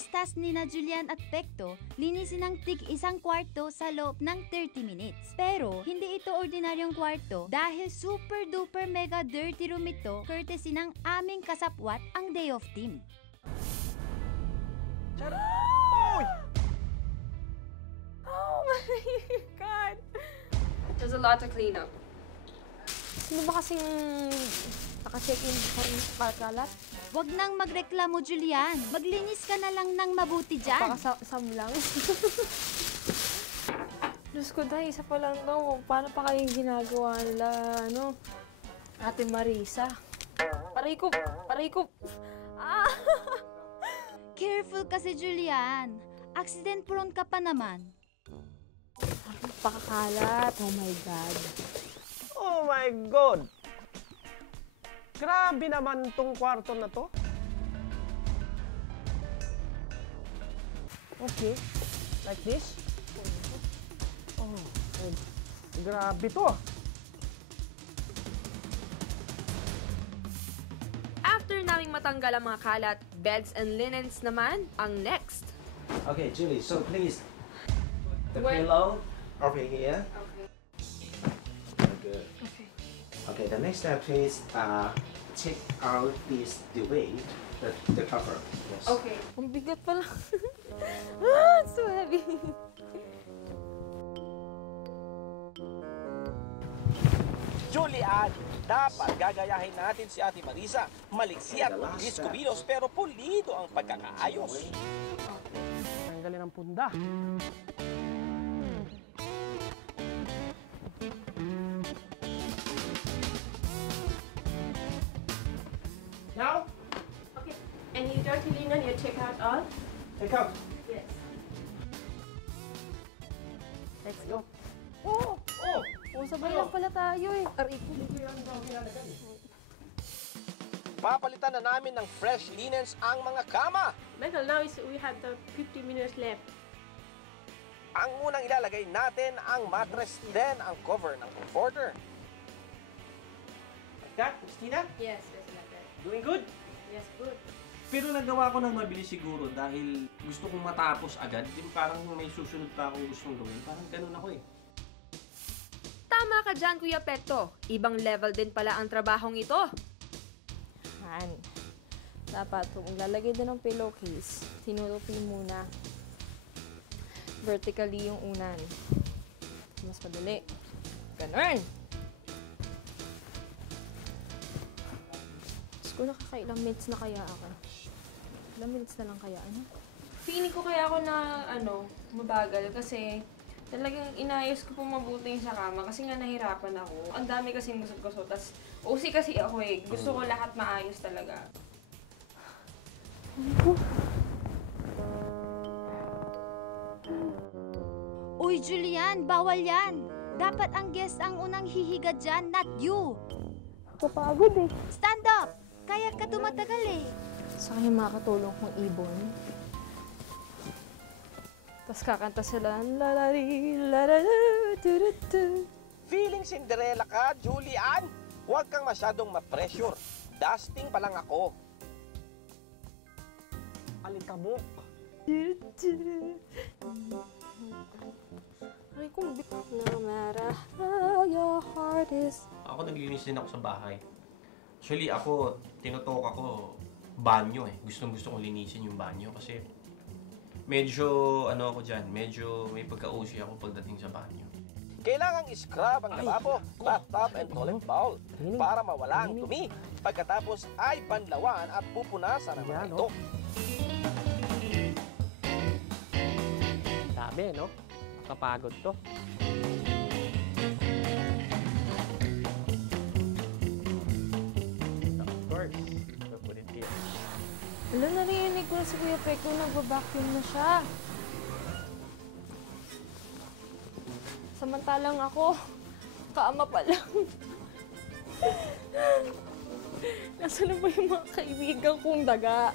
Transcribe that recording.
first task ni na Julian at Pekto, linisin ang tig isang kwarto sa loob ng 30 minutes. Pero, hindi ito ordinaryong kwarto dahil super duper mega dirty room ito courtesy ng aming kasapwat ang Day of Team. Oh! Oh my God! There's a lot to clean up. Sino ba kasing naka-check-in pa rin sa kalat? Huwag nang magreklamo, Julian. Maglinis ka na lang ng mabuti dyan. Pakasam lang. Diyos ko, dahil isa pa lang daw. Paano pa kayong ginagawa nila, ano? Ate Marisa. Aray ko! Ah! Careful kasi, Julian. Accident prone ka pa naman. Pakakalat. Oh my God. Oh my God! Grabe naman tong kwarto na to. Okay. Like this? Oh, grabe to. After naming matanggal ang mga kalat, beds and linens naman ang next. Okay, Julie, so please, the Where? pillow over here. Okay. Good. Okay. Okay, the next step is take out this duvet, the cover. Yes. Okay. Ang bigat pala. Ah, so heavy. Julian, dapat gagayahin natin si Ate Marisa. Maliksi at mabilis kumilos pero pulido ang pagkakaayos. Tanggalin ang punda. Now, Okay. And you dirty linen, you take out all? Take out. Yes. Let's go. Oh! Oh! Oh, sabay lang pala tayo eh. Aray ko. Papalitan na namin ng fresh linens ang mga kama. Michael, now we have the 50 minutes left. Ang unang ilalagay natin ang mattress, then ang cover ng comforter. like that, Christina? Yes, yes, like that. Doing good? Yes, good. Pero nagawa ko ng mabilis siguro dahil gusto kong matapos agad. Yung parang may susunod pa akong gustong gawin. Parang ganun ako eh. Tama ka dyan, Kuya Pekto. Ibang level din pala ang trabahong ito. Han, dapat kung lalagay din ng pillowcase, tinulupin muna. Vertically yung unan. Mas madali. Ganun! Diyos ko, nakakailang minutes na kaya ako. Ilang minutes na lang kaya, ano? Feeling ko kaya ako na, mabagal kasi talagang inayos ko po mabuti yung sa kama kasi nga nahirapan ako. Ang dami kasing gusot-gusot. Tas OC kasi ako eh. Gusto ko lahat maayos talaga. Uy, Julian, bawal yan. Dapat ang guest ang unang hihiga dyan, not you. Kapagod eh. Stand up! Kaya ka tumatagal eh. Sa kanya makakatulong kong ibon. Tapos kakanta sila, lalari, larara, turutu. Feeling Cinderella ka, Julian? Huwag kang masyadong ma-pressure. Dusting pa lang ako. Alikabok. Ay, kung no matter how your heart is. Ako naglinis din ako sa bahay. Actually, ako, tinutok ako banyo eh. Gustong-gusto kong linisin yung banyo kasi medyo, ako dyan, medyo may pagka-OC ako pagdating sa banyo. Kailangang i-scrub ang lababo, bathtub, and toilet bowl para mawala ang dumi. Pagkatapos ay banlawan at pupunasan ang mga ito. Dami, no? Kapagod to. Of course, we'll put it here. Wala, narinig ko na si Kuya Pekto, nagbabacuum na siya. Samantalang ako, kaama pa lang. Nasaan na ba yung mga kaibigan kong daga?